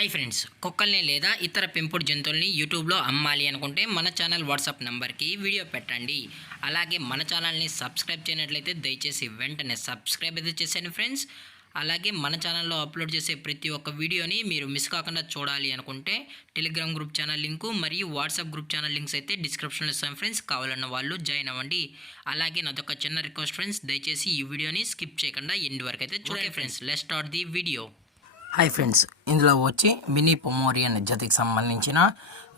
Hi friends, కుక్కల్ని లేదా ఇతర పెంపుడు జంతువుల్ని యూట్యూబ్లో అమ్మాలి అనుకుంటే మన ఛానల్ వాట్సాప్ నెంబర్కి వీడియో పెట్టండి. అలాగే మన ఛానల్ని సబ్స్క్రైబ్ చేయనట్లయితే దయచేసి వెంటనే సబ్స్క్రైబ్ అయితే చేసేయండి ఫ్రెండ్స్. అలాగే మన ఛానల్లో అప్లోడ్ చేసే ప్రతి ఒక్క వీడియోని మీరు మిస్ కాకుండా చూడాలి అనుకుంటే టెలిగ్రామ్ గ్రూప్ ఛానల్ లింకు మరియు వాట్సాప్ గ్రూప్ ఛానల్ లింక్స్ అయితే డిస్క్రిప్షన్లో ఇస్తాం ఫ్రెండ్స్. కావాలన్న వాళ్ళు జాయిన్ అవ్వండి. అలాగే నాదొక చిన్న రిక్వెస్ట్ ఫ్రెండ్స్, దయచేసి ఈ వీడియోని స్కిప్ చేయకుండా ఎండ్ వరకు అయితే చూడండి friends. Let's start the video. Hi friends, ఇందులో వచ్చి మినీ పొమోరియన్ జతకి సంబంధించిన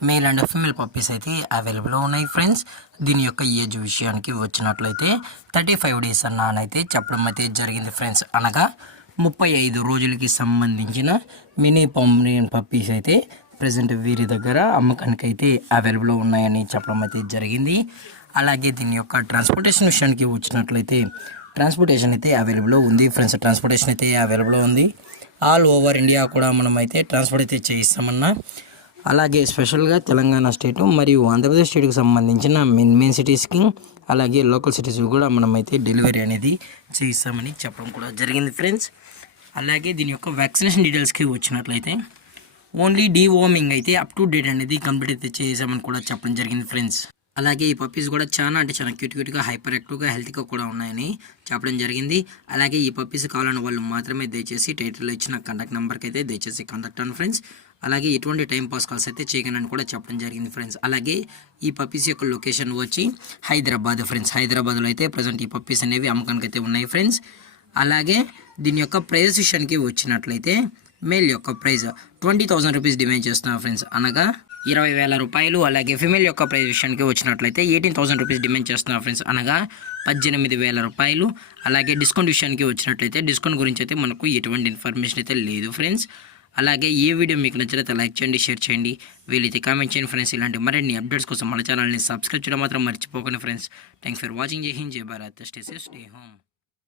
మేల్ అండ్ ఫీమేల్ పప్పీస్ అయితే అవైలబుల్ ఉన్నాయి ఫ్రెండ్స్. దీని యొక్క ఏజ్ విషయానికి వచ్చినట్లయితే 35 డేస్ అన్నానైతే చెప్పడం అయితే జరిగింది ఫ్రెండ్స్. అనగా 35 రోజులకి సంబంధించిన మినీ పొమోరియన్ పప్పీస్ అయితే ప్రజెంట్ వీరి దగ్గర అమ్మకానికి అయితే అవైలబుల్ ఉన్నాయని చెప్పడం అయితే జరిగింది. అలాగే దీని యొక్క ట్రాన్స్పోర్టేషన్ విషయానికి వచ్చినట్లయితే ట్రాన్స్పోర్టేషన్ అయితే అవైలబుల్ ఉంది ఫ్రెండ్స్. ట్రాన్స్పోర్టేషన్ అయితే అవైలబుల్ ఉంది. ఆల్ ఓవర్ ఇండియా కూడా మనం అయితే ట్రాన్స్పోర్ట్ అయితే చేయిస్తామన్నా. అలాగే స్పెషల్గా తెలంగాణ స్టేటు మరియు ఆంధ్రప్రదేశ్ స్టేట్కి సంబంధించిన మెయిన్ సిటీస్కి అలాగే లోకల్ సిటీస్ కూడా మనం అయితే డెలివరీ అనేది చేయిస్తామని చెప్పడం కూడా జరిగింది ఫ్రెండ్స్. అలాగే దీని యొక్క వ్యాక్సినేషన్ డీటెయిల్స్కి వచ్చినట్లయితే ఓన్లీ డీవార్మింగ్ అయితే అప్ టు డేట్ అనేది కంప్లీట్ అయితే చేసామని కూడా చెప్పడం జరిగింది ఫ్రెండ్స్. అలాగే ఈ పప్పీస్ కూడా చాలా క్యూట్గా హైపర్ యాక్టివ్గా హెల్తీగా కూడా ఉన్నాయని చెప్పడం జరిగింది. అలాగే ఈ పప్పీస్ కావాలన్న వాళ్ళు మాత్రమే దయచేసి టైటిల్లో ఇచ్చిన కాంటాక్ట్ నెంబర్కి అయితే దయచేసి కాంటాక్ట్ అవ్వండి ఫ్రెండ్స్. అలాగే ఎటువంటి టైం పాస్ కాల్స్ అయితే చేయగలని కూడా చెప్పడం జరిగింది ఫ్రెండ్స్. అలాగే ఈ పప్పీస్ యొక్క లొకేషన్ వచ్చి హైదరాబాద్ ఫ్రెండ్స్. హైదరాబాద్లో అయితే ప్రజెంట్ ఈ పప్పీస్ అనేవి అమ్మకానికి అయితే ఉన్నాయి ఫ్రెండ్స్. అలాగే దీని యొక్క ప్రైస్ విషయానికి వచ్చినట్లయితే మేల్ యొక్క ప్రైస్ 20,000 రూపీస్ డిమాండ్ చేస్తున్నారు ఫ్రెండ్స్, అనగా 20,000 రూపాయలు. అలాగే ఫిమేల్ యొక్క ప్రైస్ విషయానికి వచ్చినట్లయితే 18,000 రూపీస్ డిమాండ్ చేస్తున్నారు ఫ్రెండ్స్, అనగా 18,000 రూపాయలు. అలాగే డిస్కౌంట్ విషయానికి వచ్చినట్లయితే డిస్కౌంట్ గురించి అయితే మనకు ఎటువంటి ఇన్ఫర్మేషన్ అయితే లేదు ఫ్రెండ్స్. అలాగే ఈ వీడియో మీకు నచ్చినట్లయితే లైక్ చేయండి, షేర్ చేయండి, వీలైతే కామెంట్ చేయండి ఫ్రెండ్స్. ఇలాంటి మరిన్ని అప్డేట్స్ కోసం మన ఛానల్ని సబ్స్క్రైబ్ చేయడం మాత్రం మర్చిపోకండి ఫ్రెండ్స్. Thanks for watching. జై హింద్, జై Bharat, stay safe, stay home.